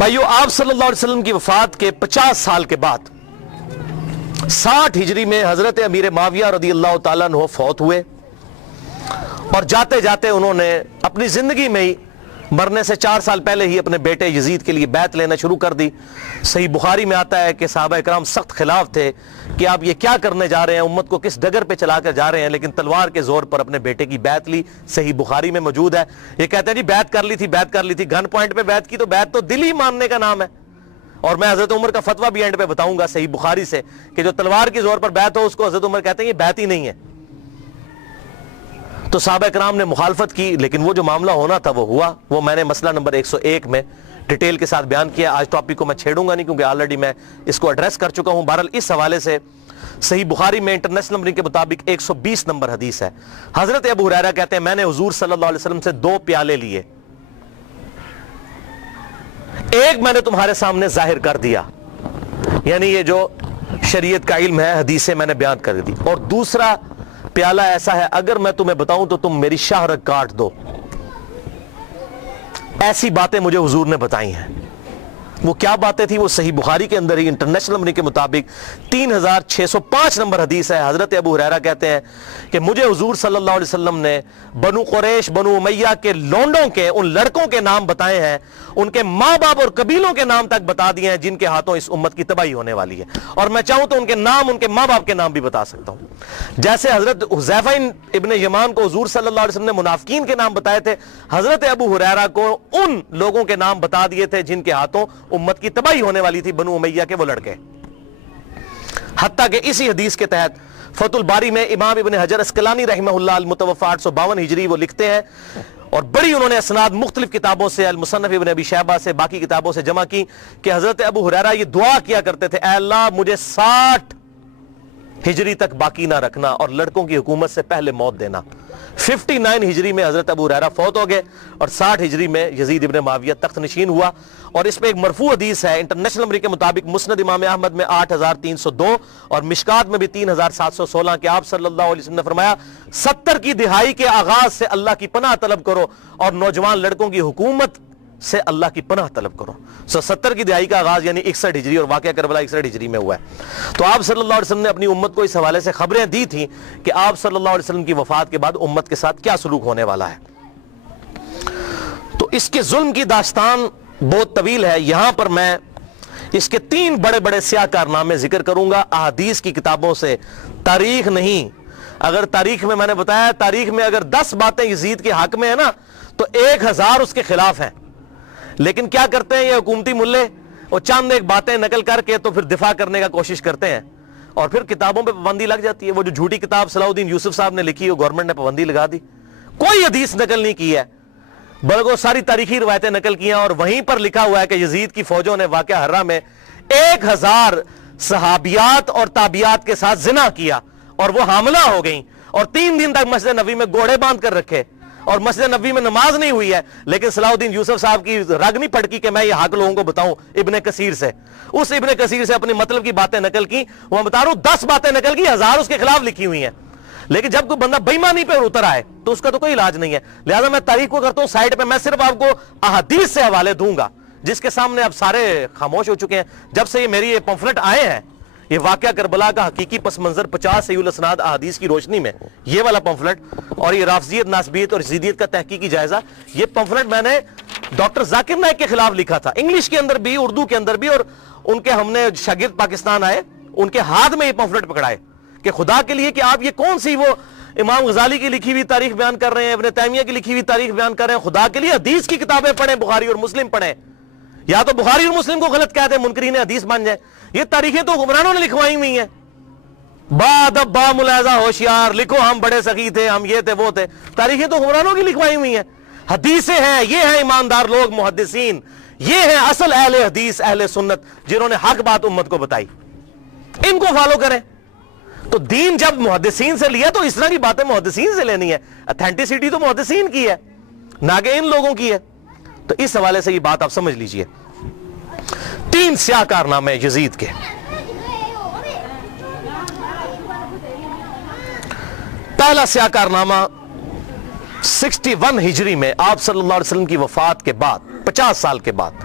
بھائیو، آپ صلی اللہ علیہ وسلم کی وفات کے 50 سال کے بعد 60 ہجری میں حضرت امیر معاویہ رضی اللہ تعالیٰ عنہ فوت ہوئے، اور جاتے جاتے انہوں نے اپنی زندگی میں ہی مرنے سے 4 سال پہلے ہی اپنے بیٹے یزید کے لیے بیعت لینا شروع کر دی۔ صحیح بخاری میں آتا ہے کہ صحابہ کرام سخت خلاف تھے کہ آپ یہ کیا کرنے جا رہے ہیں، امت کو کس ڈگر پہ چلا کر جا رہے ہیں، لیکن تلوار کے زور پر اپنے بیٹے کی بیعت لی۔ صحیح بخاری میں موجود ہے۔ یہ کہتے ہیں جی بیعت کر لی تھی، گن پوائنٹ پہ بیعت کی، تو بیعت تو دل ہی ماننے کا نام ہے۔ اور میں حضرت عمر کا فتویٰ بھی اینڈ پہ بتاؤں گا صحیح بخاری سے کہ جو تلوار کے زور پر بیعت ہو اس کو حضرت عمر کہتے ہیں یہ بیعت ہی نہیں ہے۔ تو صحابہ کرام نے مخالفت کی، لیکن وہ جو معاملہ ہونا تھا وہ ہوا۔ وہ میں نے مسئلہ نمبر 101 میں ڈیٹیل کے ساتھ بیان کیا۔ آج ٹاپک کو میں چھیڑوں گا نہیں کیونکہ آلریڈی میں اس کو ایڈریس کر چکا ہوں۔ بہرحال اس حوالے سے صحیح بخاری میں انٹرنیشنل نمبرنگ کے مطابق 120 نمبر حدیث ہے۔ حضرت ابو ہریرہ کہتے ہیں میں نے حضور صلی اللہ علیہ وسلم سے 2 پیالے لیے، ایک میں نے تمہارے سامنے ظاہر کر دیا، یعنی یہ جو شریعت کا علم ہے، حدیثیں میں نے بیان کر دی، اور دوسرا پیالہ ایسا ہے اگر میں تمہیں بتاؤں تو تم میری شہرت کاٹ دو۔ ایسی باتیں مجھے حضور نے بتائی ہیں۔ وہ کیا باتیں تھی؟ وہ صحیح بخاری کے اندر ہی انٹرنیشنل نمبر کے مطابق 3605 نمبر حدیث ہے۔ حضرت ابو ہریرہ کہتے ہیں کہ مجھے حضور صلی اللہ علیہ وسلم نے بنو قریش، بنو امیہ کے لونڈوں کے ان لڑکوں کے نام بتائے ہیں، ان کے ماں باپ اور قبیلوں کے نام تک بتا دیے ہیں جن کے ہاتھوں اس امت کی تباہی ہونے والی ہے، اور میں چاہوں تو ان کے نام، ان کے ماں باپ کے نام بھی بتا سکتا ہوں۔ جیسے حضرت حذیفہ ابن یمان کو حضور صلی اللہ علیہ وسلم نے منافقین کے نام بتائے تھے، حضرت ابو ہریرہ کو ان لوگوں کے نام بتا دیے تھے جن کے ہاتھوں امت کی تباہی ہونے والی تھی، بنو امیہ کے وہ لڑکے۔ حتیٰ کہ اسی حدیث کے تحت فتح الباری میں امام ابن حجر اسقلانی رحمہ اللہ المتوفی 852 ہجری وہ لکھتے ہیں، اور بڑی انہوں نے اسناد مختلف کتابوں سے، المصنف ابن ابی شیبہ سے، باقی کتابوں سے جمع کی کہ حضرت ابو ہریرہ یہ دعا کیا کرتے تھے، اے اللہ مجھے 60 ہجری تک باقی نہ رکھنا اور لڑکوں کی حکومت سے پہلے موت دینا۔ 59 ہجری میں حضرت ابو ہریرہ فوت ہو گئے، اور 60 ہجری میں یزید ابن معاویہ تخت نشین ہوا۔ اور اس پہ ایک مرفوع حدیث ہے انٹرنیشنل نمبر کے مطابق مسند امام احمد میں 8302 اور مشکات میں بھی 3716 کہ آپ صلی اللہ علیہ وسلم نے فرمایا 70 کی دہائی کے آغاز سے اللہ کی پناہ طلب کرو اور نوجوان لڑکوں کی حکومت سے اللہ کی پناہ طلب کرو۔ 70 کی دہائی کا آغاز یعنی 61 ہجری، اور واقعہ کربلا 61 ہجری میں ہوا ہے۔ تو آپ صلی اللہ علیہ وسلم نے اپنی امت کو اس حوالے سے خبریں دی تھیں کہ آپ صلی اللہ علیہ وسلم کی وفات کے بعد امت کے ساتھ کیا سلوک ہونے والا ہے۔ تو اس کے ظلم کی داستان بہت طویل ہے، یہاں پر میں اس کے 3 بڑے بڑے سیاہ کارنامے ذکر کروں گا احادیث کی کتابوں سے، تاریخ نہیں۔ اگر تاریخ میں نے بتایا تاریخ میں اگر 10 باتیں یزید کے حق میں ہیں نا تو 1000 اس کے خلاف ہیں، لیکن کیا کرتے ہیں یہ حکومتی ملے، وہ چند ایک باتیں نقل کر کے تو پھر دفاع کرنے کا کوشش کرتے ہیں، اور پھر کتابوں پہ پابندی لگ جاتی ہے۔ وہ جو جھوٹی کتاب صلاح الدین یوسف صاحب نے لکھی، وہ گورنمنٹ نے پابندی لگا دی، کوئی حدیث نقل نہیں کی ہے، بلکہ ساری تاریخی روایتیں نقل کی ہیں، اور وہیں پر لکھا ہوا ہے کہ یزید کی فوجوں نے واقعہ ہرہ میں 1000 صحابیات اور تابعیات کے ساتھ زنا کیا، اور وہ حاملہ ہو گئیں، اور 3 دن تک مسجد نبوی میں گھوڑے باندھ کر رکھے، اور مسجد نبوی میں نماز نہیں ہوئی ہے، لیکن صلاح الدین یوسف صاحب کی رگ نہیں پھٹکی کہ میں یہ حق لوگوں کو بتاؤں ابن کثیر سے۔ اس ابن کثیر سے اپنی مطلب کی باتیں نقل کی، وہ بتا رہا ہوں 10 باتیں نقل کی، 1000 اس کے خلاف لکھی ہوئی ہیں، لیکن جب کوئی بندہ بے ایمانی پہ اتر آئے تو اس کا تو کوئی علاج نہیں ہے۔ لہذا میں تاریخ کو کرتا ہوں سائڈ پہ، میں صرف آپ کو احادیث سے حوالے دوں گا جس کے سامنے اب سارے خاموش ہو چکے ہیں۔ جب سے یہ میری یہ پمفلٹ آئے ہیں، یہ واقعہ کربلا کا حقیقی پس منظر 50 صحیح الاسناد احادیث کی روشنی میں، یہ والا پمفلٹ، اور یہ رافضیت، ناسبیت اور یزیدیت کا تحقیقی جائزہ، یہ پمفلٹ میں نے ڈاکٹر ذاکر نائک کے خلاف لکھا تھا، انگلش کے اندر بھی، اردو کے اندر بھی، اور ان کے ہم نے شاگرد پاکستان آئے، ان کے ہاتھ میں یہ پمفلٹ پکڑائے کہ خدا کے لیے کہ آپ یہ کون سی وہ امام غزالی کی لکھی ہوئی تاریخ بیان کر رہے ہیں، ابن تیمیہ کی لکھی ہوئی تاریخ بیان کر رہے ہیں، خدا کے لیے حدیث کی کتابیں پڑھیں، بخاری اور مسلم پڑھیں، یا تو بخاری اور مسلم کو غلط کہتے ہیں منکرین حدیث بن جائے۔ یہ تاریخیں تو حکمرانوں نے لکھوائی ہوئی ہیں، با با ملاحظہ ہوشیار لکھو ہم بڑے سخی تھے، ہم یہ تھے وہ تھے، تاریخیں تو حکمرانوں کی لکھوائی ہوئی ہیں۔ حدیثیں ہیں، یہ ہیں ایماندار لوگ محدثین، یہ ہیں اصل اہل حدیث اہل سنت جنہوں نے حق بات امت کو بتائی، ان کو فالو کریں۔ تو دین جب محدثین سے لیا تو اس طرح کی باتیں محدثین سے لینی ہے، اتھینٹسٹی تو محدثین کی ہے نہ کہ ان لوگوں کی ہے۔ تو اس حوالے سے یہ بات آپ سمجھ لیجئے۔ 3 سیاہ کارنامے یزید کے۔ پہلا سیاہ کارنامہ 61 ہجری میں آپ صلی اللہ علیہ وسلم کی وفات کے بعد 50 سال کے بعد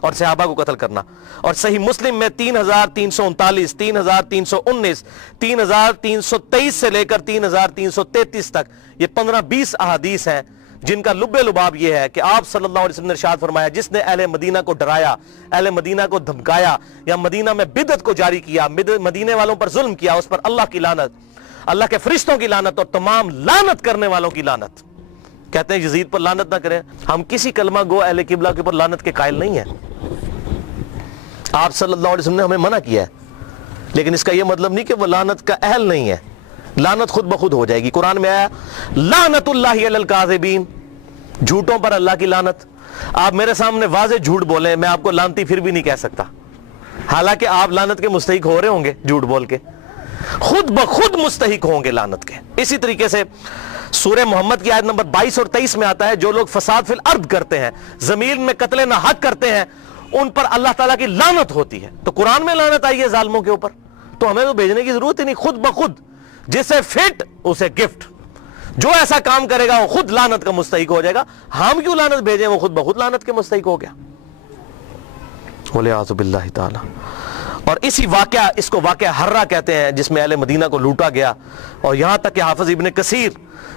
اور صحابہ کو قتل کرنا. اور صحیح مسلم میں 3339 3319 3323 سے لے کر 3333 تک یہ 15-20 احادیث ہیں جن کا لب لباب یہ ہے کہ آپ صلی اللہ علیہ وسلم نے ارشاد فرمایا جس نے اہل مدینہ کو ڈرایا, اہل مدینہ کو دھمکایا یا مدینہ میں بدعت کو جاری کیا, مدینے والوں پر ظلم کیا, اس پر اللہ کی لعنت, اللہ کے فرشتوں کی لعنت اور تمام لعنت کرنے والوں کی لعنت. کہتے ہیں یزید پر لعنت نہ کریں. ہم کسی کلمہ گو اہل قبلہ کے اوپر لعنت کے قائل نہیں ہیں. آپ صلی اللہ علیہ وسلم نے ہمیں منع کیا ہے, لیکن اس کا یہ مطلب نہیں کہ وہ لعنت کا اہل نہیں ہے. لعنت خود بخود ہو جائے گی. قرآن میں آیا لعنت اللہ علی الکاذبین, جھوٹوں پر اللہ کی لعنت. آپ میرے سامنے واضح جھوٹ بولیں, میں آپ کو لعنتی پھر بھی نہیں کہہ سکتا, حالانکہ آپ لعنت کے مستحق ہو رہے ہوں گے. جھوٹ بول کے خود بخود مستحق ہوں گے لعنت کے. اسی طریقے سے سورہ محمد کی آیت نمبر 22 اور 23 میں آتا ہے جو لوگ فساد فی الارض کرتے ہیں, زمین میں قتل ناحق کرتے ہیں, ان پر اللہ تعالیٰ کی لعنت ہوتی ہے. تو قرآن میں لعنت آئی ہے ظالموں کے اوپر, تو ہمیں تو بھیجنے کی ضرورت ہی نہیں. خود بخود جسے فٹ اسے گفٹ, جو ایسا کام کرے گا وہ خود لعنت کا مستحق ہو جائے گا. ہم کیوں لعنت بھیجیں, وہ خود بخود لعنت کے مستحق ہو گیا. وَلِعَاذُ بِاللَّهِ تَعَالَى. اور اسی واقعہ, اس کو واقعہ حرہ کہتے ہیں, جس میں اہل مدینہ کو لوٹا گیا. اور یہاں تک کہ حافظ ابن کثیر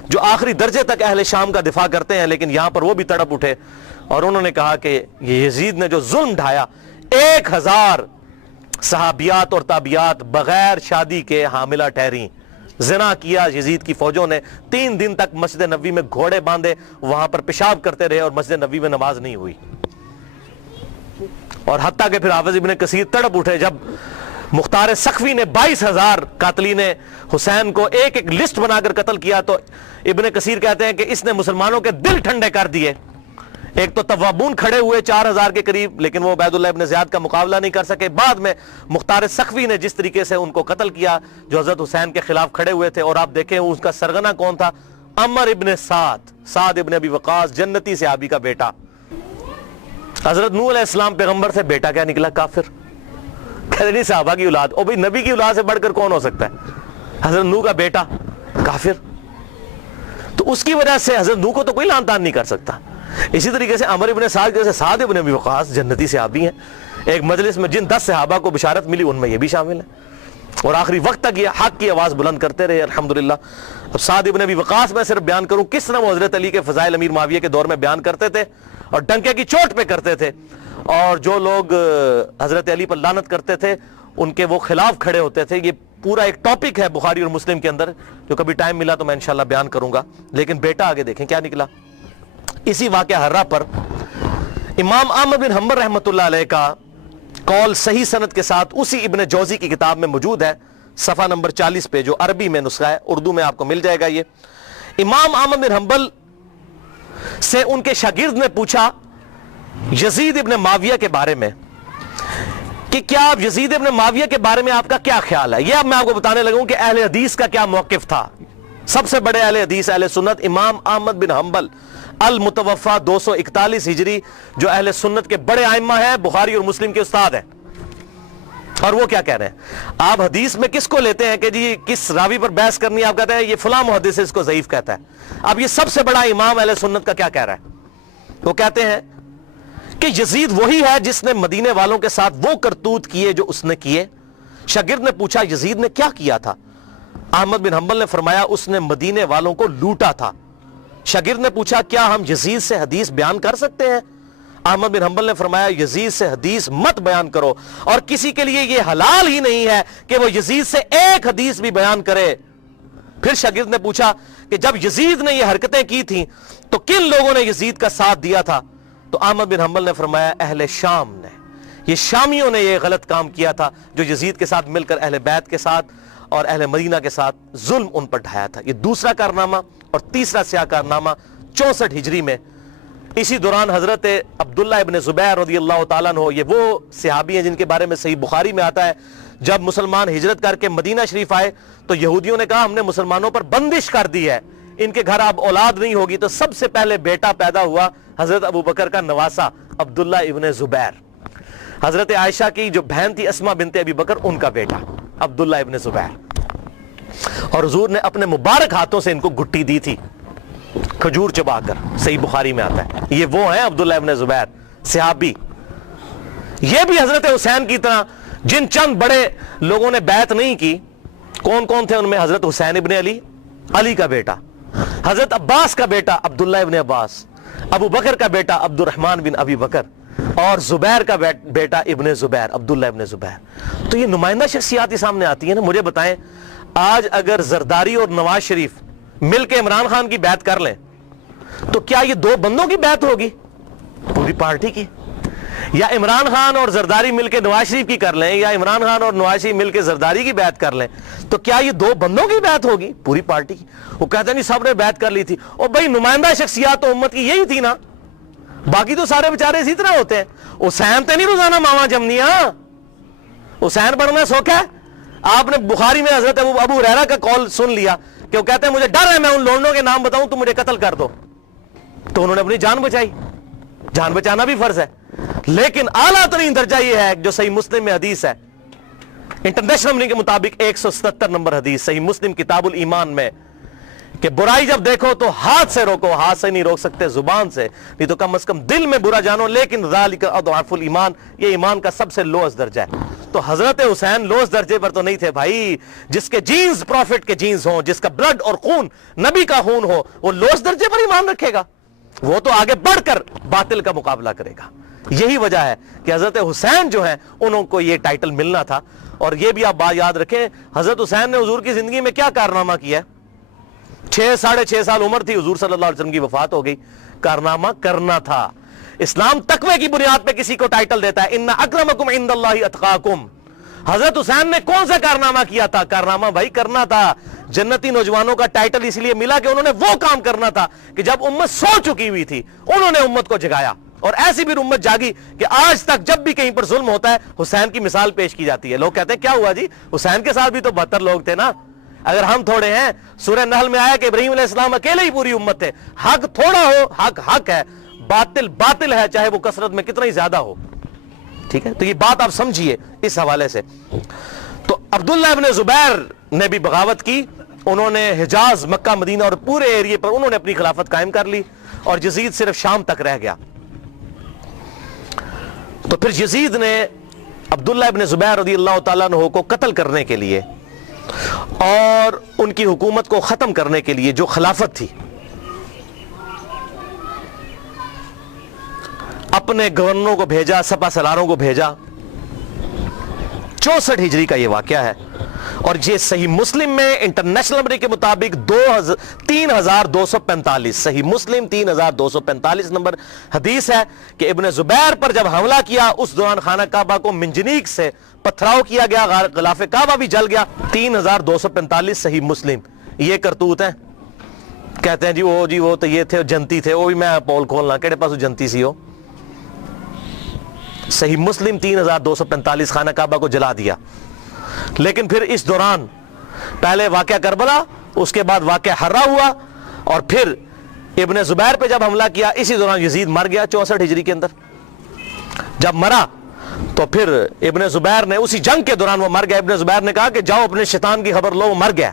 جو آخری درجے تک اہل شام کا دفاع کرتے ہیں, لیکن یہاں پر وہ بھی تڑپ اٹھے اور انہوں نے کہا کہ یہ یزید نے جو ظلم ڈھایا, 1000 صحابیات اور تابعیات بغیر شادی کے حاملہ ٹھہریں. زنا کیا یزید کی فوجوں نے, 3 دن تک مسجد نبوی میں گھوڑے باندھے, وہاں پر پیشاب کرتے رہے اور مسجد نبوی میں نماز نہیں ہوئی. اور حتیٰ کہ پھر حافظ ابن کثیر تڑپ اٹھے جب مختار سقفی نے 22,000 قاتلین حسین کو ایک ایک لسٹ بنا کر قتل کیا, تو ابن کثیر کہتے ہیں کہ اس نے مسلمانوں کے دل ٹھنڈے کر دیے. ایک تو توابون کھڑے ہوئے 4000 کے قریب, لیکن وہ عبید اللہ ابن زیاد کا مقابلہ نہیں کر سکے. بعد میں مختار سقفی نے جس طریقے سے ان کو قتل کیا جو حضرت حسین کے خلاف کھڑے ہوئے تھے, اور آپ دیکھیں اس کا سرغنہ کون تھا, عمر ابن سعد ابن ابی وقاص, جنتی صحابی کا بیٹا. حضرت نوح علیہ السلام پیغمبر سے بیٹا کیا نکلا, کافر. کہتے نہیں صحابہ کی اولاد, او بھئی نبی کی اولاد سے بڑھ کر کون ہو سکتا ہے, حضرت نوح کا بیٹا کافر. تو اس کی وجہ سے حضرت نوح کو تو کوئی لعن طعن نہیں کر سکتا. اسی طریقے سے عمر ابن سعد ابن ابی وقاص جنتی صحابی ہیں. ایک مجلس میں جن 10 صحابہ کو بشارت ملی ان میں یہ بھی شامل ہیں, اور آخری وقت تک یہ حق کی آواز بلند کرتے رہے الحمدللہ. اب سعد ابن ابی وقاص میں صرف بیان کروں کس طرح وہ حضرت علی کے فضائل امیر معاویہ کے دور میں بیان کرتے تھے اور ڈنکے کی چوٹ پہ کرتے تھے, اور جو لوگ حضرت علی پر لعنت کرتے تھے ان کے وہ خلاف کھڑے ہوتے تھے. یہ پورا ایک ٹاپک ہے بخاری اور مسلم کے اندر, جو کبھی ٹائم ملا تو میں انشاءاللہ بیان کروں گا. لیکن بیٹا آگے دیکھیں کیا نکلا. اسی واقعہ حرہ پر امام احمد بن حنبل رحمۃ اللہ علیہ کا قول صحیح سند کے ساتھ اسی ابن جوزی کی کتاب میں موجود ہے, صفحہ نمبر 40 پہ, جو عربی میں نسخہ ہے, اردو میں آپ کو مل جائے گا. یہ امام احمد بن حنبل سے ان کے شاگرد نے پوچھا یزید ابن معاویہ کے بارے میں کہ کیا آپ یزید ابن معاویہ کے بارے میں آپ کا کیا خیال ہے. یہ اب میں آپ کو بتانے لگوں کہ اہل حدیث کا کیا موقف تھا. سب سے بڑے اہل حدیث اہل سنت امام احمد بن حنبل المتوفا 241 ہجری, جو اہل سنت کے بڑے ائمہ ہیں, بخاری اور مسلم کے استاد ہیں. اور وہ کیا کہہ رہے ہیں, آپ حدیث میں کس کو لیتے ہیں کہ جی کس راوی پر بحث کرنی ہے, آپ کہتے ہیں یہ فلاں محدث اس کو ضعیف کہتا ہے. اب یہ سب سے بڑا امام اہل سنت کا کیا کہہ رہا ہے, وہ کہتے ہیں کہ یزید وہی ہے جس نے مدینے والوں کے ساتھ وہ کرتوت کیے جو اس نے کیے. شاگرد نے پوچھا یزید نے کیا کیا تھا. احمد بن حنبل نے فرمایا اس نے مدینے والوں کو لوٹا تھا. شاگرد نے پوچھا کیا ہم یزید سے حدیث بیان کر سکتے ہیں. احمد بن حنبل نے فرمایا یزید سے حدیث مت بیان کرو, اور کسی کے لیے یہ حلال ہی نہیں ہے کہ وہ یزید سے ایک حدیث بھی بیان کرے. پھر شاگرد نے پوچھا کہ جب یزید نے یہ حرکتیں کی تھیں تو کن لوگوں نے یزید کا ساتھ دیا تھا. تو احمد بن حنبل نے فرمایا اہل شام نے, یہ شامیوں نے یہ غلط کام کیا تھا جو یزید کے ساتھ مل کر اہل بیت کے ساتھ اور اہل مدینہ کے ساتھ ظلم ان پر ڈھایا تھا. یہ دوسرا کارنامہ. اور تیسرا سیاہ کارنامہ 64 ہجری میں اسی دوران حضرت عبداللہ ابن زبیر رضی اللہ تعالیٰ عنہ, یہ وہ صحابی ہیں جن کے بارے میں صحیح بخاری میں آتا ہے, جب مسلمان ہجرت کر کے مدینہ شریف آئے تو یہودیوں نے کہا ہم نے مسلمانوں پر بندش کر دی ہے, ان کے گھر اب اولاد نہیں ہوگی. تو سب سے پہلے بیٹا پیدا ہوا حضرت ابو بکر کا نواسا عبداللہ ابن زبیر. حضرت عائشہ کی جو بہن تھی اسما بنت ابی بکر, ان کا بیٹا عبداللہ ابن زبیر. اور حضور نے اپنے مبارک ہاتھوں سے ان کو گٹی دی تھی کھجور چبا کر, صحیح بخاری میں آتا ہے. یہ وہ ہیں عبداللہ ابن زبیر صحابی. یہ بھی حضرت حسین کی طرح جن چند بڑے لوگوں نے بیعت نہیں کی، کون کون تھے ان میں؟ حضرت حسین ابن علی، علی کا بیٹا، حضرت عباس کا بیٹا عبداللہ ابن عباس، ابو بکر کا بیٹا عبد الرحمن بن ابی بکر، اور زبیر کا بیٹا ابن زبیر، عبداللہ ابن زبیر۔ تو یہ نمائندہ شخصیات ہی سامنے آتی ہیں نا۔ مجھے بتائیں، آج اگر زرداری اور نواز شریف مل کے عمران خان کی بیعت کر لیں تو کیا یہ دو بندوں کی بیعت ہوگی؟ پوری پارٹی کی۔ یا عمران خان اور زرداری مل کے نواز شریف کی کر لیں، یا عمران خان اور نواز شریف مل کے زرداری کی بیعت کر لیں، تو کیا یہ دو بندوں کی بیعت ہوگی؟ پوری پارٹی کی۔ وہ کہتے ہیں نہیں سب نے بیعت کر لی تھی، اور بھائی نمائندہ شخصیات تو امت کی یہی تھی نا، باقی تو سارے بیچارے اسی طرح ہوتے ہیں۔ حسین تے نہیں روزانہ ماما جمنیاں، حسین بننا سوکھ ہے۔ آپ نے بخاری میں حضرت ابو ہریرہ کا قول سن لیا کہ وہ کہتے ہیں مجھے ڈر ہے میں ان لوگوں کے نام بتاؤں تو مجھے قتل کر دو، تو انہوں نے اپنی جان بچائی۔ جان بچانا بھی فرض ہے، لیکن اعلیٰ ترین درجہ یہ ہے جو صحیح مسلم میں حدیث ہے، انٹرنیشنل نمبر کے مطابق 177 نمبر حدیث صحیح مسلم کتاب الایمان میں، کہ برائی جب دیکھو تو ہاتھ سے روکو، ہاتھ سے نہیں روک سکتے زبان سے، نہیں تو کم از کم دل میں برا جانو، لیکن ذالک اضعف الایمان، یہ ایمان کا سب سے لوئسٹ درجہ ہے۔ تو حضرت حسین لوئسٹ درجے پر تو نہیں تھے بھائی، جس کے جینز پروفٹ کے جینز ہوں، جس کا بلڈ اور خون نبی کا خون ہو، وہ لوئسٹ درجے پر ایمان رکھے گا؟ وہ تو آگے بڑھ کر باطل کا مقابلہ کرے گا۔ یہی وجہ ہے کہ حضرت حسین جو ہیں انہوں کو یہ ٹائٹل ملنا تھا۔ اور یہ بھی آپ بات یاد رکھیں، حضرت حسین نے حضور کی زندگی میں کیا کارنامہ کیا ہے؟ 6.5 سال عمر تھی، حضور صلی اللہ علیہ وسلم کی وفات ہو گئی۔ کارنامہ کرنا تھا۔ اسلام تقوی کی بنیاد پہ کسی کو ٹائٹل دیتا ہے، ان اکرمکم عند اللہ اتقاکم۔ حضرت حسین نے کون سا کارنامہ کیا تھا؟ کارنامہ بھائی کرنا تھا۔ جنتی نوجوانوں کا ٹائٹل اس لیے ملا کہ انہوں نے وہ کام کرنا تھا کہ جب امت سو چکی ہوئی تھی انہوں نے امت کو جگایا، اور ایسی بھی امت جاگی کہ آج تک جب بھی کہیں پر ظلم ہوتا ہے حسین کی مثال پیش کی جاتی ہے۔ لوگ کہتے ہیں کیا ہوا جی، حسین کے ساتھ بھی تو 72 لوگ تھے نا، اگر ہم تھوڑے ہیں۔ سورہ نحل میں آیا کہ ابراہیم علیہ السلام اکیلے ہی پوری امت تھے۔ حق تھوڑا ہو، حق حق ہے، باطل باطل ہے، چاہے وہ کثرت میں کتنا ہی زیادہ ہو۔ ٹھیک ہے، تو یہ بات آپ سمجھیے اس حوالے سے۔ تو عبداللہ ابن زبیر نے بھی بغاوت کی، انہوں نے حجاز، مکہ، مدینہ اور پورے ایریے پر انہوں نے اپنی خلافت قائم کر لی، اور یزید صرف شام تک رہ گیا۔ تو پھر یزید نے عبداللہ ابن زبیر رضی اللہ تعالیٰ عنہ کو قتل کرنے کے لیے اور ان کی حکومت کو ختم کرنے کے لیے جو خلافت تھی، اپنے گورنروں کو بھیجا، سپہ سالاروں کو بھیجا۔ 64 ہجری کا یہ واقعہ ہے، اور یہ صحیح مسلم میں انٹرنیشنل نمبر کے مطابق 3245، صحیح مسلم 3245 نمبر حدیث ہے کہ ابن زبیر پر جب حملہ کیا اس دوران خانہ کعبہ کو منجنیق سے پتھراؤ کیا گیا، غلاف کعبہ بھی جل گیا۔ 3245 صحیح مسلم۔ یہ کرتوت ہے، کہتے ہیں جی وہ تو یہ تھے جنتی تھے، وہ بھی میں پول کھولنا کہڑے پاس جنتی سی ہو۔ صحیح مسلم 3245 خانہ کعبہ کو جلا دیا۔ لیکن پھر اس دوران پہلے واقعہ کربلا، اس کے بعد واقعہ حرہ ہوا، اور پھر ابن زبیر پہ جب حملہ کیا اسی دوران یزید مر گیا 64 ہجری کے اندر۔ جب مرا تو پھر ابن زبیر نے اسی جنگ کے دوران وہ مر گیا، ابن زبیر نے کہا کہ جاؤ اپنے شیطان کی خبر لو، وہ مر گیا۔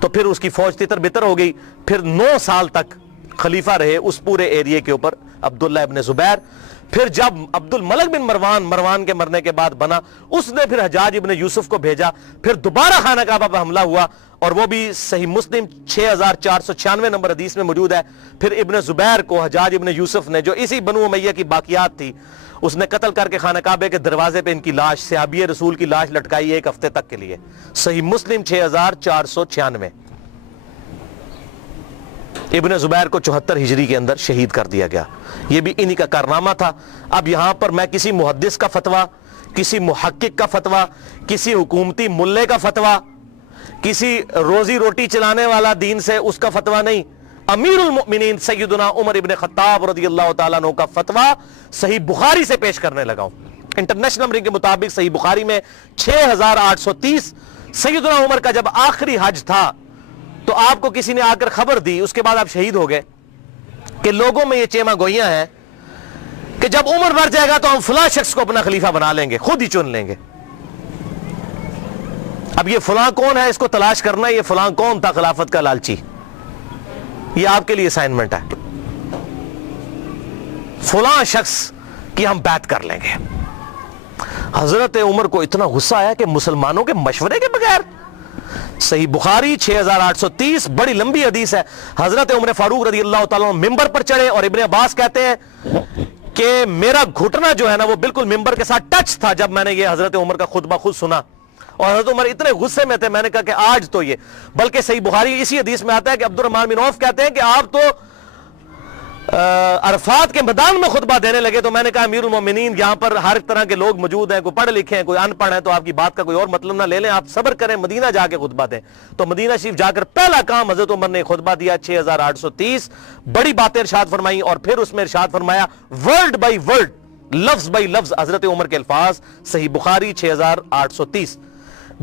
تو پھر اس کی فوج تتر بتر ہو گئی۔ پھر 9 سال تک خلیفہ رہے اس پورے ایریے کے اوپر عبداللہ ابن زبیر۔ پھر جب عبد الملک بن مروان کے مرنے کے بعد بنا، اس نے پھر حجاج ابن یوسف کو بھیجا، پھر دوبارہ خانہ کعبہ پر حملہ ہوا، اور وہ بھی صحیح مسلم 6496 نمبر حدیث میں موجود ہے۔ پھر ابن زبیر کو حجاج ابن یوسف نے، جو اسی بنو امیہ کی باقیات تھی، اس نے قتل کر کے خانہ کعبے کے دروازے پہ ان کی لاش، صحابی رسول کی لاش لٹکائی 1 ہفتے تک کے لیے۔ صحیح مسلم 6496۔ ابن زبیر کو 74 ہجری کے اندر شہید کر دیا گیا۔ یہ بھی انہی کا کارنامہ تھا۔ اب یہاں پر میں کسی محدث کا فتویٰ، کسی محقق کا فتویٰ، کسی حکومتی ملے کا فتویٰ، کسی روزی روٹی چلانے والا دین سے اس کا فتویٰ نہیں، امیر المؤمنین سیدنا عمر ابن خطاب رضی اللہ تعالیٰ عنہ کا فتویٰ صحیح بخاری سے پیش کرنے لگا ہوں۔ انٹرنیشنل نمبر کے مطابق صحیح بخاری میں 6830، سیدنا عمر کا جب آخری حج تھا تو آپ کو کسی نے آ کر خبر دی، اس کے بعد آپ شہید ہو گئے، کہ لوگوں میں یہ چیما گوئیاں ہیں کہ جب عمر مر جائے گا تو ہم فلاں شخص کو اپنا خلیفہ بنا لیں گے، خود ہی چن لیں گے۔ اب یہ فلاں کون ہے اس کو تلاش کرنا، یہ فلاں کون تھا خلافت کا لالچی، یہ آپ کے لیے اسائنمنٹ ہے۔ فلاں شخص کی ہم بیعت کر لیں گے، حضرت عمر کو اتنا غصہ آیا کہ مسلمانوں کے مشورے کے بغیر. صحیح بخاری 6830 بڑی لمبی حدیث ہے. حضرت عمر فاروق رضی اللہ تعالیٰ ممبر پر چڑھے اور ابن عباس کہتے ہیں کہ میرا گھٹنا جو ہے نا وہ بالکل ممبر کے ساتھ ٹچ تھا جب میں نے یہ حضرت عمر کا خطبہ خود سنا. اور حضرت عمر اتنے غصے میں تھے, میں نے کہا کہ آج تو یہ, بلکہ صحیح بخاری اسی حدیث میں آتا ہے کہ عبد الرحمن بن عوف کہتے ہیں کہ آپ تو عرفات کے میدان میں خطبہ دینے لگے تو میں نے کہا امیر المومنین یہاں پر ہر طرح کے لوگ موجود ہیں, کوئی پڑھے لکھے ہیں کوئی ان پڑھ ہیں, تو آپ کی بات کا کوئی اور مطلب نہ لے لیں, آپ صبر کریں, مدینہ جا کے خطبہ دیں. تو مدینہ شریف جا کر پہلا کام حضرت عمر نے خطبہ دیا 6830 بڑی باتیں ارشاد فرمائی, اور پھر اس میں ارشاد فرمایا ورڈ بائی ورڈ, لفظ بائی لفظ حضرت عمر کے الفاظ. صحیح بخاری 6830.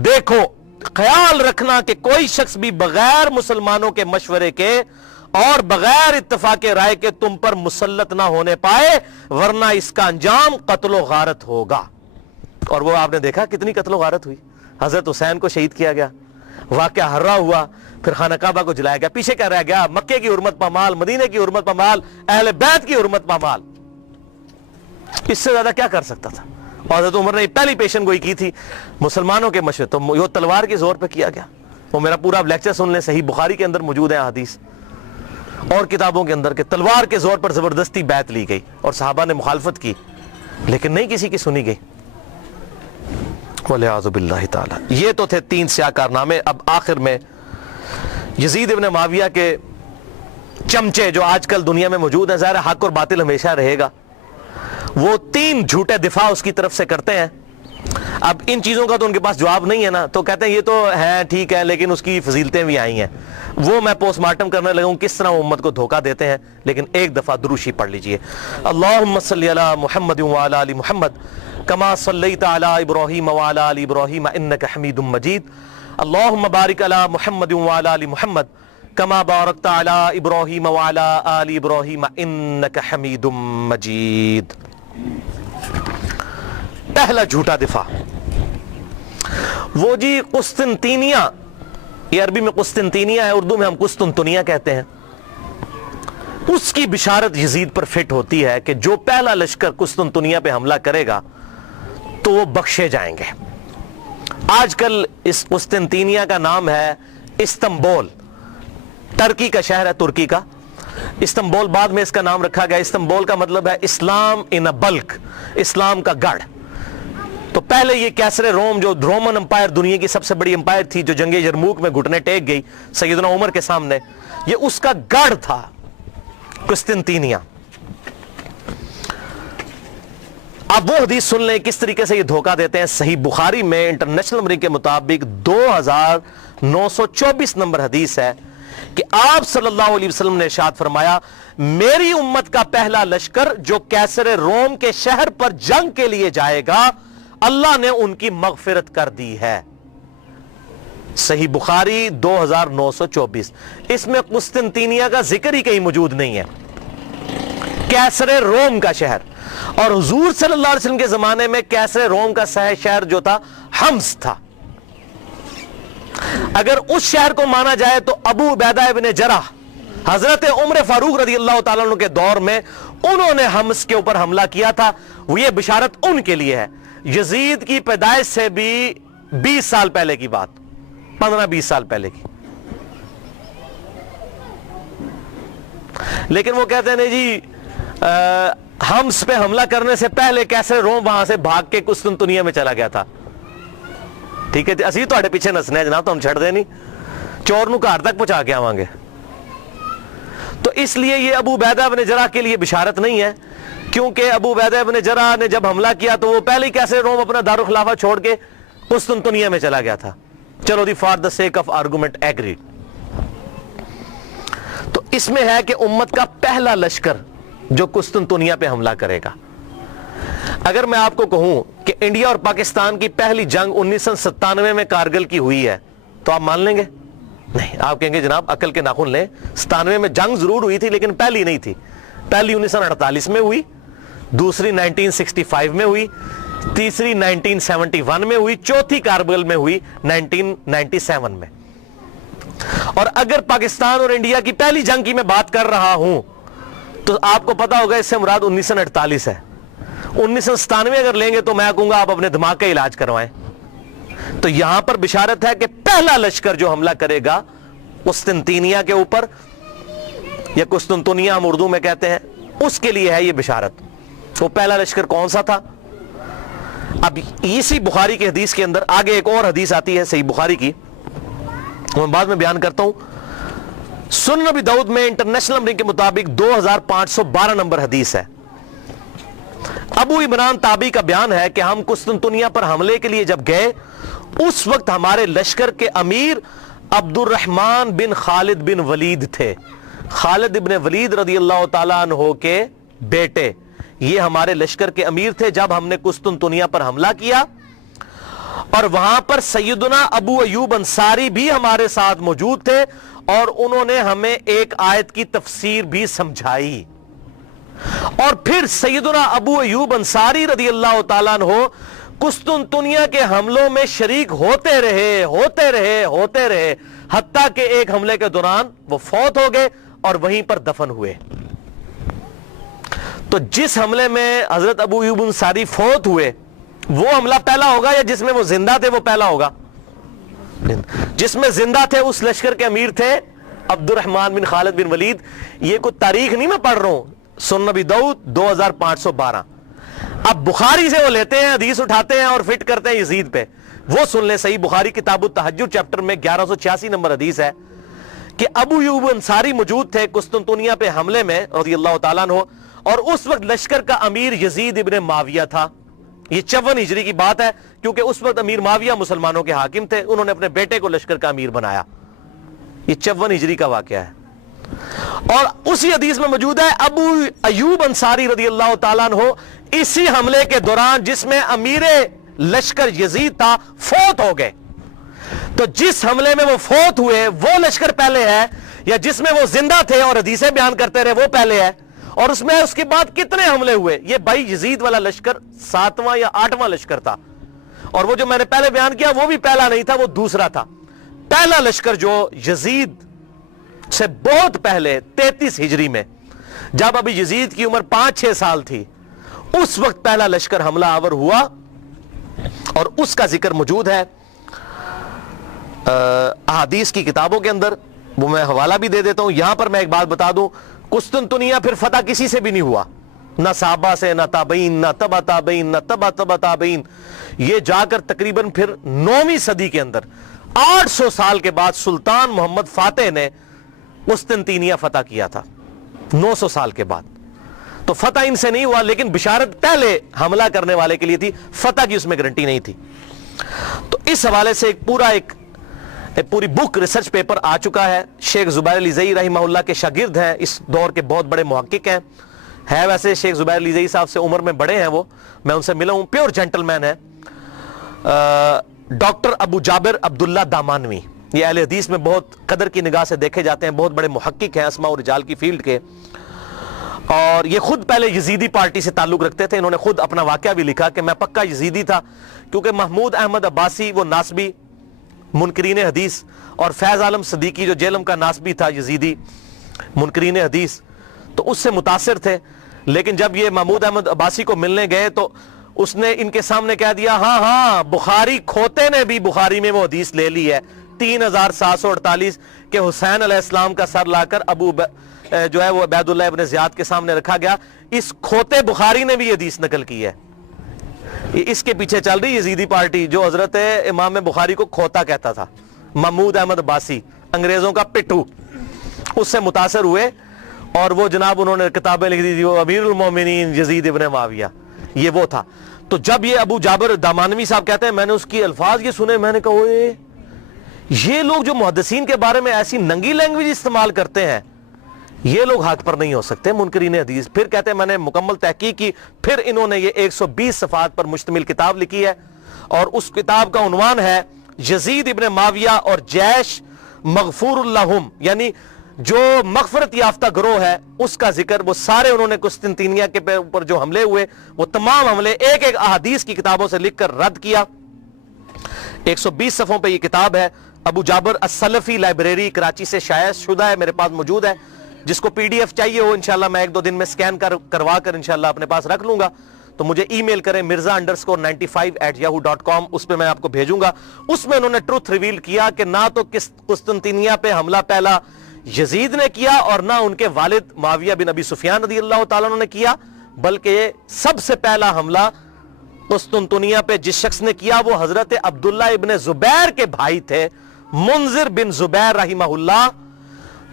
دیکھو خیال رکھنا کہ کوئی شخص بھی بغیر مسلمانوں کے مشورے کے اور بغیر اتفاق رائے کے تم پر مسلط نہ ہونے پائے, ورنہ اس کا انجام قتل و غارت ہوگا. اور وہ آپ نے دیکھا کتنی قتل و غارت ہوئی. حضرت حسین کو شہید کیا گیا, واقعہ ہررا ہوا, پھر خانہ کعبہ کو جلایا گیا, پیچھے کیا رہ گیا, مکے کی حرمت پامال, مدینے کی حرمت پامال, اہل بیت کی حرمت پامال. اس سے زیادہ کیا کر سکتا تھا. اور حضرت عمر نے پہلی پیشن گوئی کی تھی مسلمانوں کے مشورے, تو یہ تلوار کے زور پہ کیا گیا. وہ میرا پورا لیکچر سن لیں, صحیح بخاری کے اندر موجود ہے حدیث اور کتابوں کے اندر کہ تلوار کے زور پر زبردستی بیعت لی گئی اور صحابہ نے مخالفت کی لیکن نہیں کسی کی سنی گئی. والعیاذ باللہ تعالی. یہ تو تھے 3 سیاہ کارنامے. اب آخر میں یزید ابن معاویہ کے چمچے جو آج کل دنیا میں موجود ہیں, ظاہر حق اور باطل ہمیشہ رہے گا, وہ 3 جھوٹے دفاع اس کی طرف سے کرتے ہیں. اب ان چیزوں کا تو ان کے پاس جواب نہیں ہے نا, تو کہتے ہیں یہ تو ہے ٹھیک ہے لیکن اس کی فضیلتیں بھی آئی ہیں. وہ میں پوسٹ مارٹم کرنے لگا ہوں کس طرح امت کو دھوکہ دیتے ہیں. لیکن ایک دفعہ دروشی پڑھ لیجئے. اللہم صلی علی محمد وعلی آل محمد کما صلیت علی ابراہیم وعلی آل ابراہیم انک حمید مجید. اللہم بارک علی محمد وعلی آل محمد کما بارکت علی ابراہیم وعلی آل ابراہیم انک حمید مجید. پہلا جھوٹا دفاع, وہ جی قسطنطینیہ, یہ عربی میں قسطنطینیہ ہے, اردو میں ہم قسطنطنیہ کہتے ہیں, اس کی بشارت یزید پر فٹ ہوتی ہے کہ جو پہلا لشکر قسطنطنیہ پہ حملہ کرے گا تو وہ بخشے جائیں گے. آج کل اس قسطنطینیہ کا نام ہے استنبول, ترکی کا شہر ہے, ترکی کا استنبول, بعد میں اس کا نام رکھا گیا. استنبول کا مطلب ہے اسلام ان اے بلک, اسلام کا گڑھ. تو پہلے یہ کیسر روم جو رومن امپائر دنیا کی سب سے بڑی امپائر تھی جو جنگ یرموک میں گھٹنے ٹیک گئی سیدنا عمر کے سامنے, یہ اس کا گڑھ تھا قسطنطینیہ. اب وہ حدیث سن لیں کس طریقے سے یہ دھوکہ دیتے ہیں. صحیح بخاری میں انٹرنیشنل نمبر کے مطابق 2924 نمبر حدیث ہے کہ آپ صلی اللہ علیہ وسلم نے ارشاد فرمایا میری امت کا پہلا لشکر جو کیسر روم کے شہر پر جنگ کے لیے جائے گا اللہ نے ان کی مغفرت کر دی ہے. صحیح بخاری 2924. اس میں قسطنطینیہ کا ذکر ہی کہیں موجود نہیں ہے, کیسر روم کا شہر. اور حضور صلی اللہ علیہ وسلم کے زمانے میں کیسر روم کا شہر جو تھا حمص تھا. اگر اس شہر کو مانا جائے تو ابو عبیدہ ابن جرح حضرت عمر فاروق رضی اللہ تعالیٰ عنہ کے دور میں انہوں نے حمص کے اوپر حملہ کیا تھا. وہ یہ بشارت ان کے لیے ہے. یزید کی پیدائش سے بھی 20 سال پہلے کی بات, 15-20 سال پہلے کی. لیکن وہ کہتے ہیں جی حمص پہ حملہ کرنے سے پہلے کیسے روم وہاں سے بھاگ کے قسطنطنیہ میں چلا گیا تھا. ٹھیک ہے اسی تو اڑے پیچھے نسنے جناب, تو ہم چھڑ دے نہیں, چور نو گھر تک پہنچا کے آوانگے. تو اس لیے یہ ابو عبیدہ ابن جرح کے لیے بشارت نہیں ہے, کیونکہ ابو عبیدہ ابن جرح نے جب حملہ کیا تو وہ پہلے ہی کیسے روم اپنا دارالخلافہ چھوڑ کے قسطنطنیہ میں چلا گیا تھا. چلو the for the sake of argument agreed. تو اس میں ہے کہ امت کا پہلا لشکر جو قسطنطنیہ پہ حملہ کرے گا. اگر میں آپ کو کہوں کہ انڈیا اور پاکستان کی پہلی جنگ 1997 میں کارگل کی ہوئی ہے تو آپ مان لیں گے؟ نہیں, آپ کہیں گے جناب عقل کے ناخن لیں, 97 میں جنگ ضرور ہوئی تھی لیکن پہلی نہیں تھی. پہلی 1948 میں ہوئی, دوسری 1965 میں ہوئی, تیسری 1971 میں ہوئی, چوتھی کارگل میں ہوئی 1997 میں. اور اگر پاکستان اور انڈیا کی پہلی جنگ کی میں بات کر رہا ہوں تو آپ کو پتا ہوگا اس سے مراد 1948 ہے. 1997 اگر لیں گے تو میں کہوں گا آپ اپنے دماغ کا علاج کروائیں. تو یہاں پر بشارت ہے کہ پہلا لشکر جو حملہ کرے گا قسطنطینیہ کے اوپر, یا قسطنطنیہ ہم اردو میں کہتے ہیں, اس کے لیے ہے یہ بشارت. وہ پہلا لشکر کون سا تھا؟ اب اسی بخاری کے حدیث کے اندر آگے ایک اور حدیث آتی ہے صحیح بخاری کی, میں بعد میں بیان کرتا ہوں. سنن ابی داؤد میں انٹرنیشنل نمبرنگ کے مطابق 2512 نمبر حدیث ہے. ابو عمران تابعی کا بیان ہے کہ ہم قسطنطنیہ پر حملے کے لیے جب گئے, اس وقت ہمارے لشکر کے امیر عبد الرحمن بن خالد بن ولید تھے. خالد بن ولید رضی اللہ تعالیٰ عنہ کے بیٹے یہ ہمارے لشکر کے امیر تھے جب ہم نے قسطنطنیہ پر حملہ کیا. اور وہاں پر سیدنا ابو ایوب انصاری بھی ہمارے ساتھ موجود تھے, اور انہوں نے ہمیں ایک آیت کی تفسیر بھی سمجھائی. اور پھر سیدنا ابو ایوب انصاری رضی اللہ تعالیٰ عنہ قسطنطنیہ کے حملوں میں شریک ہوتے رہے حتیٰ کہ ایک حملے کے دوران وہ فوت ہو گئے اور وہیں پر دفن ہوئے. تو جس حملے میں حضرت ابو ایوب انصاری فوت ہوئے وہ حملہ پہلا ہوگا, یا جس میں وہ زندہ تھے وہ پہلا ہوگا؟ جس میں زندہ تھے اس لشکر کے امیر تھے عبد الرحمن بن خالد بن ولید. یہ کوئی تاریخ نہیں میں پڑھ رہا ہوں, سنن ابی داؤد 2512. اب بخاری سے وہ لیتے ہیں, حدیث اٹھاتے ہیں اور فٹ کرتے ہیں یزید پہ. وہ سن لیں, صحیح بخاری کتاب التہجد چیپٹر میں 1186 نمبر حدیث ہے کہ ابو ایوب انصاری موجود تھے قسطنطنیہ پہ حملے میں رضی اللہ تعالیٰ عنہ, اور اس وقت لشکر کا امیر یزید ابن معاویہ تھا. یہ 54 ہجری کی بات ہے, کیونکہ اس وقت امیر معاویہ مسلمانوں کے حاکم تھے, انہوں نے اپنے بیٹے کو لشکر کا امیر بنایا. یہ 54 ہجری کا واقعہ ہے. اور اسی حدیث میں موجود ہے ابو ایوب انصاری رضی اللہ تعالیٰ عنہ اسی حملے کے دوران جس میں امیر لشکر یزید تھا فوت ہو گئے. تو جس حملے میں وہ فوت ہوئے وہ لشکر پہلے ہے, یا جس میں وہ زندہ تھے اور حدیثیں بیان کرتے رہے وہ پہلے ہے؟ اور اس میں اس کے بعد کتنے حملے ہوئے؟ یہ بھائی یزید والا لشکر 7واں یا 8واں لشکر تھا, اور وہ جو میں نے پہلے بیان کیا وہ بھی پہلا نہیں تھا, وہ دوسرا تھا. پہلا لشکر جو یزید سے بہت پہلے 33 ہجری میں, جب ابھی یزید کی عمر 5-6 سال تھی, اس وقت پہلا لشکر حملہ آور ہوا, اور اس کا ذکر موجود ہے احادیث کی کتابوں کے اندر. وہ میں حوالہ بھی دے دیتا ہوں. یہاں پر میں ایک بات بتا دوں, قسطنطنیہ پھر فتح کسی سے بھی نہیں ہوا, نہ صحابہ سے, نہ تابعین, نہ تبع تابعین, نہ تبع تابعین. یہ جا کر تقریباً پھر 9ویں صدی کے اندر 800 سال کے بعد سلطان محمد فاتح نے قسطنطنیہ فتح کیا تھا, 900 سال کے بعد. تو فتح ان سے نہیں ہوا, لیکن بشارت پہلے حملہ کرنے والے کے لیے تھی, فتح کی اس میں گارنٹی نہیں تھی. تو اس حوالے سے ایک پوری بک ریسرچ پیپر آ چکا ہے. شیخ زبیر علی زئی رحمہ اللہ کے شاگرد ہیں, اس دور کے بہت بڑے محقق ہیں. ویسے شیخ زبیر علی زئی صاحب سے عمر میں بڑے ہیں, وہ میں ان سے ملا ہوں, پیور جینٹل مین ہے. ڈاکٹر ابو جابر عبداللہ دامانوی, یہ اہل حدیث میں بہت قدر کی نگاہ سے دیکھے جاتے ہیں, بہت بڑے محقق ہیں اسماء و رجال کی فیلڈ کے. اور یہ خود پہلے یزیدی پارٹی سے تعلق رکھتے تھے. انہوں نے خود اپنا واقعہ بھی لکھا کہ میں پکا یزیدی تھا, کیونکہ محمود احمد عباسی وہ ناسبی منکرین حدیث, اور فیض عالم صدیقی جو جیلم کا ناسبی تھا یزیدی منکرین حدیث, تو اس سے متاثر تھے. لیکن جب یہ محمود احمد عباسی کو ملنے گئے تو اس نے ان کے سامنے کہہ دیا, ہاں بخاری کھوتے نے بھی بخاری میں وہ حدیث لے لی ہے 3748 کہ حسین علیہ السلام کا سر لا کر جو ہے وہ عبید اللہ ابن زیاد کے سامنے رکھا گیا. اس کھوتے بخاری نے بھی یہ حدیث نقل کی ہے. اس کے پیچھے چل رہی یزیدی پارٹی جو حضرت امام بخاری کو کھوتا کہتا تھا. محمود احمد عباسی انگریزوں کا پٹھو, اس سے متاثر ہوئے, اور وہ جناب انہوں نے کتابیں لکھ دی تھی, وہ امیر المومنین یزید ابن معاویہ, یہ وہ تھا. تو جب یہ ابو جابر دامانوی صاحب کہتے ہیں, میں نے اس کی الفاظ یہ سنے, میں نے کہا اوئے یہ لوگ جو محدثین کے بارے میں ایسی ننگی لینگویج استعمال کرتے ہیں, یہ لوگ حق پر نہیں ہو سکتے منکرین حدیث. پھر کہتے ہیں میں نے مکمل تحقیق کی, پھر انہوں نے یہ 120 صفحات پر مشتمل کتاب لکھی ہے, اور اس کتاب کا عنوان ہے یزید ابن معاویہ اور جیش مغفور اللہم, یعنی جو مغفرت یافتہ گروہ ہے اس کا ذکر. وہ سارے انہوں نے قسطنطنیہ کے اوپر جو حملے ہوئے وہ تمام حملے ایک ایک احادیث کی کتابوں سے لکھ کر رد کیا. 120 صفحوں پہ یہ کتاب ہے. ابو جابر السلفی لائبریری کراچی سے شائع شدہ ہے, میرے پاس موجود ہے. جس کو PDF چاہیے ہو انشاءاللہ میں 1-2 دن میں سکین کروا کر انشاءاللہ اپنے پاس رکھ لوں گا, تو مجھے ای میل کریں mirza_95@yahoo.com، اس پہ میں آپ کو بھیجوں گا. اس میں انہوں نے ٹروتھ ریویل کیا کہ نہ تو قسطنطنیہ پہ حملہ پہلا یزید نے کیا اور نہ ان کے والد معاویہ بن ابی سفیان رضی اللہ تعالیٰ عنہ نے کیا، بلکہ سب سے پہلا حملہ قسطنطنیہ پہ جس شخص نے کیا وہ حضرت عبداللہ ابن زبیر کے بھائی تھے، منذر بن زبیر رحمہ اللہ،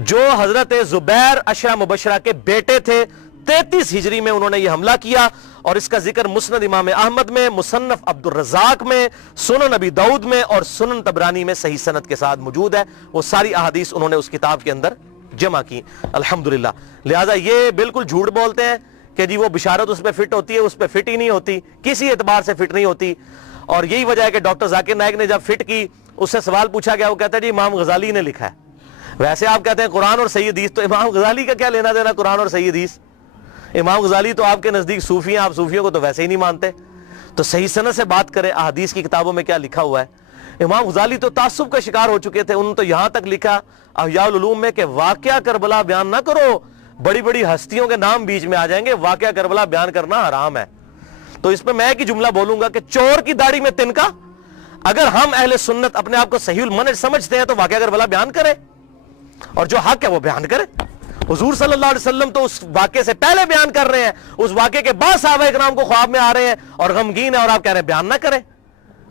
جو حضرت زبیر عشرہ مبشرہ کے بیٹے تھے. 33 ہجری میں انہوں نے یہ حملہ کیا، اور اس کا ذکر مسند امام احمد میں، مصنف عبد الرزاق میں، سنن نبی داؤد میں اور سنن طبرانی میں صحیح سند کے ساتھ موجود ہے. وہ ساری احادیث انہوں نے اس کتاب کے اندر جمع کی الحمدللہ. لہذا یہ بالکل جھوٹ بولتے ہیں کہ جی وہ بشارت اس پہ فٹ ہوتی ہے، اس پہ فٹ ہی نہیں ہوتی، کسی اعتبار سے فٹ نہیں ہوتی. اور یہی وجہ ہے کہ ڈاکٹر ذاکر نائک نے جب فٹ کی، اس سے سوال پوچھا گیا، وہ کہتا ہے جی امام غزالی نے لکھا ہے. ویسے آپ کہتے ہیں قرآن اور صحیح حدیث، تو امام غزالی کا کیا لینا دینا قرآن اور صحیح حدیث؟ امام غزالی تو آپ کے نزدیک صوفی ہیں، آپ صوفیوں کو تو ویسے ہی نہیں مانتے. تو صحیح سند سے بات کریں، احادیث کی کتابوں میں کیا لکھا ہوا ہے. امام غزالی تو تعصب کا شکار ہو چکے تھے. انہوں نے تو یہاں تک لکھا احیاء العلوم میں کہ واقعہ کربلا بیان نہ کرو، بڑی بڑی ہستیوں کے نام بیچ میں آ جائیں گے، واقعہ کربلا بیان کرنا حرام ہے. تو اس پہ میں ایک ہی جملہ بولوں گا کہ چور کی داڑھی میں تنکا. اگر ہم اہل سنت اپنے آپ کو صحیح المنہج سمجھتے ہیں تو واقعہ کربلا بیان کرے، اور جو حق ہے وہ بیان کرے. حضور صلی اللہ علیہ وسلم تو اس واقعے سے پہلے بیان کر رہے ہیں، اس واقعے کے بعد صحابہ اکرام کو خواب میں آ رہے ہیں اور غمگین ہیں، اور آپ کہہ رہے ہیں بیان نہ کریں.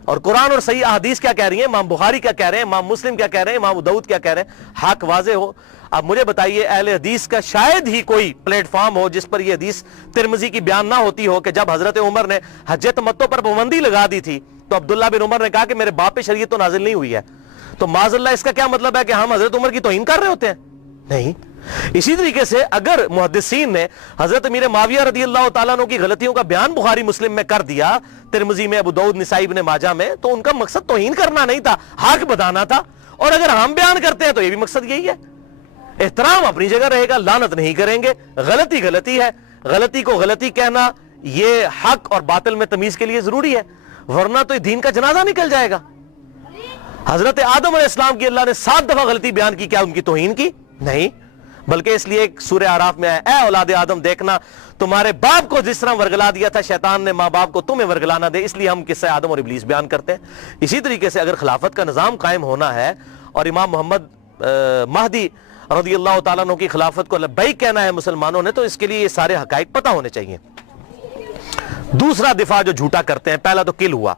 اور قرآن اور صحیح احادیث کیا کہہ رہی ہیں، امام بخاری کیا کہہ رہے ہیں، امام مسلم کیا کہہ رہے ہیں، امام داؤد کیا کہہ رہے ہیں. حق واضح ہو. اب مجھے بتائیے اہل حدیث کا شاید ہی کوئی پلیٹ فارم ہو جس پر یہ حدیث ترمذی کی بیان نہ ہوتی ہو کہ جب حضرت عمر نے حج تمتع پر پابندی لگا دی تھی تو عبداللہ بن عمر نے کہا کہ میرے باپ پہ شریعت تو نازل نہیں ہوئی ہے. تو معاذ اللہ اس کا کیا مطلب ہے کہ ہم حضرت عمر کی توہین کر رہے ہوتے ہیں؟ نہیں. اسی طریقے سے اگر محدثین نے حضرت امیر معاویہ رضی اللہ تعالیٰ عنہ کی غلطیوں کا بیان بخاری مسلم میں کر دیا، ترمذی میں، ابو داؤد، نسائی، ابن ماجہ میں، تو ان کا مقصد توہین کرنا نہیں تھا، حق بتانا تھا. اور اگر ہم بیان کرتے ہیں تو یہ بھی مقصد یہی ہے. احترام اپنی جگہ رہے گا، لعنت نہیں کریں گے. غلطی غلطی ہے، غلطی کو غلطی کہنا یہ حق اور باطل میں تمیز کے لیے ضروری ہے، ورنہ تو دین کا جنازہ نکل جائے گا. حضرت آدم علیہ السلام کی اللہ نے 7 دفعہ غلطی بیان کی، کیا ان کی توہین کی؟ نہیں. بلکہ اس لیے سورہ اعراف میں اے اولاد آدم دیکھنا تمہارے باپ کو جس طرح ورگلا دیا تھا شیطان نے ماں باپ کو، تمہیں ورگلانا دے. اس لیے ہم قصہ آدم اور ابلیس بیان کرتے ہیں. اسی طریقے سے اگر خلافت کا نظام قائم ہونا ہے اور امام محمد مہدی رضی اللہ تعالیٰ عنہ کی خلافت کو لبیک کہنا ہے مسلمانوں نے، تو اس کے لیے یہ سارے حقائق پتہ ہونے چاہیے. دوسرا دفاع جو جھوٹا کرتے ہیں، پہلا تو کل ہوا،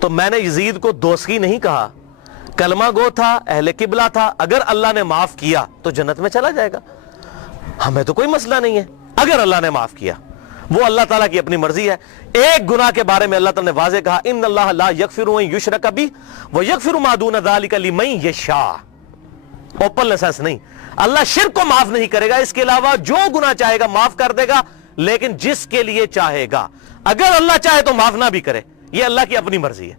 تو میں نے یزید کو دوستی نہیں کہا، کلمہ گو تھا، اہل قبلہ تھا. اگر اللہ نے معاف کیا تو جنت میں چلا جائے گا، ہمیں تو کوئی مسئلہ نہیں ہے. اگر اللہ نے معاف کیا، وہ اللہ تعالیٰ کی اپنی مرضی ہے. ایک گناہ کے بارے میں اللہ تعالیٰ نے واضح کہا ان اللہ لا یغفر ان یشرک بہ ویغفر ما دون ذلک لمن یشاء. اوپن لائسنس نہیں، اللہ شرک کو معاف نہیں کرے گا، اس کے علاوہ جو گناہ چاہے گا معاف کر دے گا، لیکن جس کے لیے چاہے گا. اگر اللہ چاہے تو معاف نہ بھی کرے، یہ اللہ کی اپنی مرضی ہے.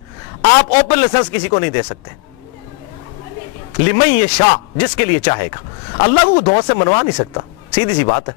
آپ اوپن لائسنس کسی کو نہیں دے سکتے. لمن یشاء، جس کے لیے چاہے گا. اللہ کو دعا سے منوا نہیں سکتا، سیدھی سی بات ہے.